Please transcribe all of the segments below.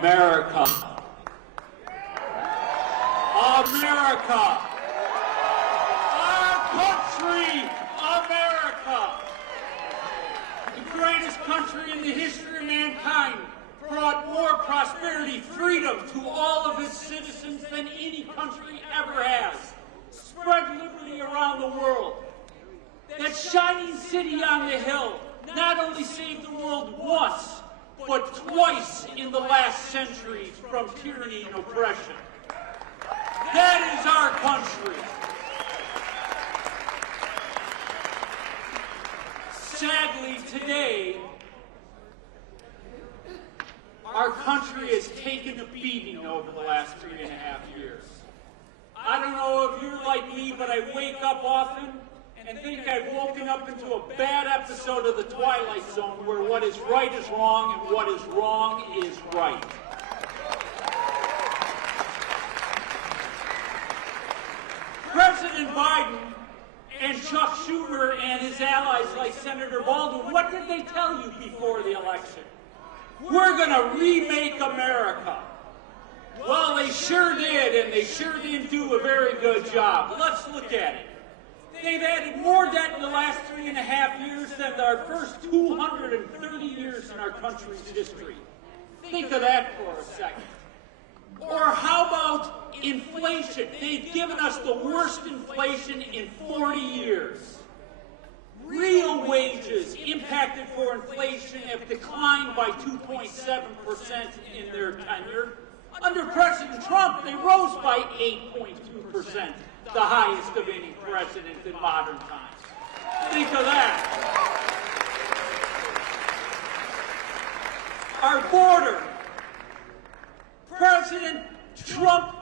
America. America. Our country, America. The greatest country in the history of mankind brought more prosperity, freedom to all of its citizens than any country ever has. Spread liberty around the world. That shining city on the hill not only saved the world once, but twice in the last century from tyranny and oppression. That is our country. Sadly, today, our country has taken a beating over the last 3.5 years. I don't know if you're like me, but I wake up often and think I've woken up into a bad episode of The Twilight Zone where what is right is wrong and what is wrong is right. President Biden and Chuck Schumer and his allies like Senator Baldwin, what did they tell you before the election? We're going to remake America. Well, they sure did, and they sure didn't do a very good job. Let's look at it. They've added more debt in the last 3.5 years than our first 230 years in our country's history. Think of that for a second. Or how about inflation? They've given us the worst inflation in 40 years. Real wages impacted for inflation have declined by 2.7% in their tenure. Under President Trump, they rose by 8.2%, the highest of any president in modern times. Think of that. Our border. President Trump,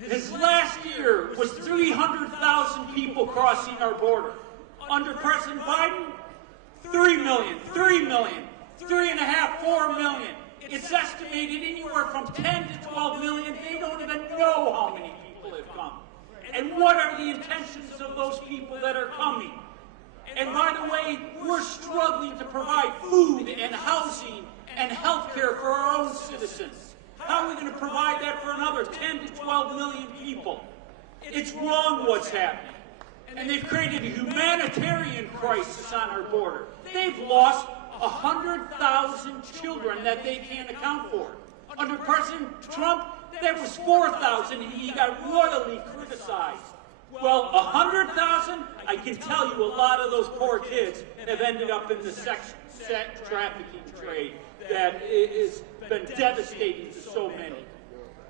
his last year was 300,000 people crossing our border. Under President Biden, 3 million, 3.5, 4 million. It's estimated anywhere from 10 to 12 million. They don't even know how many people have come. And what are the intentions of those people that are coming? And by the way, we're struggling to provide food and housing and health care for our own citizens. How are we going to provide that for another 10 to 12 million people? It's wrong what's happening. And they've created a humanitarian crisis on our border. They've lost 100,000 children that they can't account for. Under President Trump, that was 4,000, and he got royally criticized. Well, 100,000, I can tell you a lot of those poor kids have ended up in the sex trafficking trade that has been devastating to so many.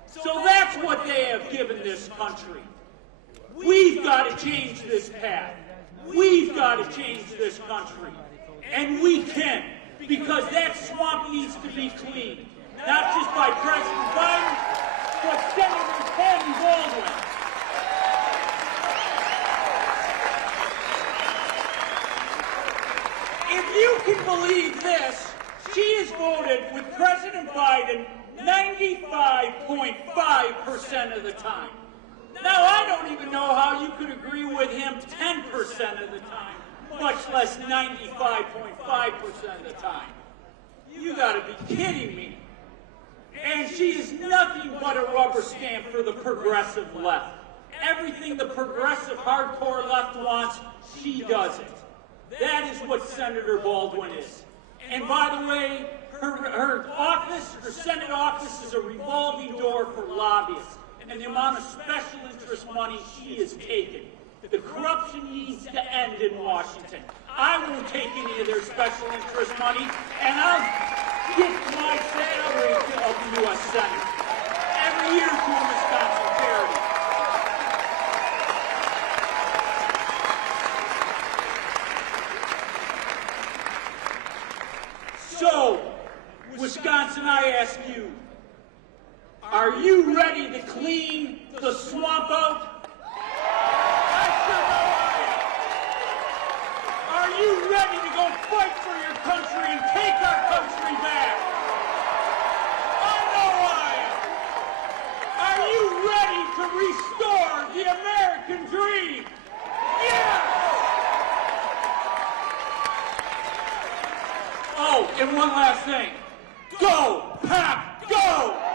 So that's what they have given this country. We've got to change this path. We've got to change this country. And we can, because that swamp needs to be cleaned. Not just by President Biden, but Senator Tammy Baldwin. If you can believe this, she has voted with President Biden 95.5% of the time. Now, I don't even know how you could agree with him 10% of the time, much less 95.5% of the time. You gotta be kidding me. And she is nothing but a rubber stamp for the progressive left. Everything the progressive hardcore left wants, she does it. That is what Senator Baldwin is. And by the way, her office, her Senate office, is a revolving door for lobbyists. And the amount of special interest money she has taken. The corruption needs to end in Washington. I won't take any of their special interest money, and I'll give my salary of the U.S. Senate every year to a Wisconsin charity. So, Wisconsin, I ask you, are you ready to clean the swamp out? I sure know I am. Are you ready to go fight for your country and take our country back? I know I am. Are you ready to restore the American dream? Yes! Oh, and one last thing. Go, Pack, Go!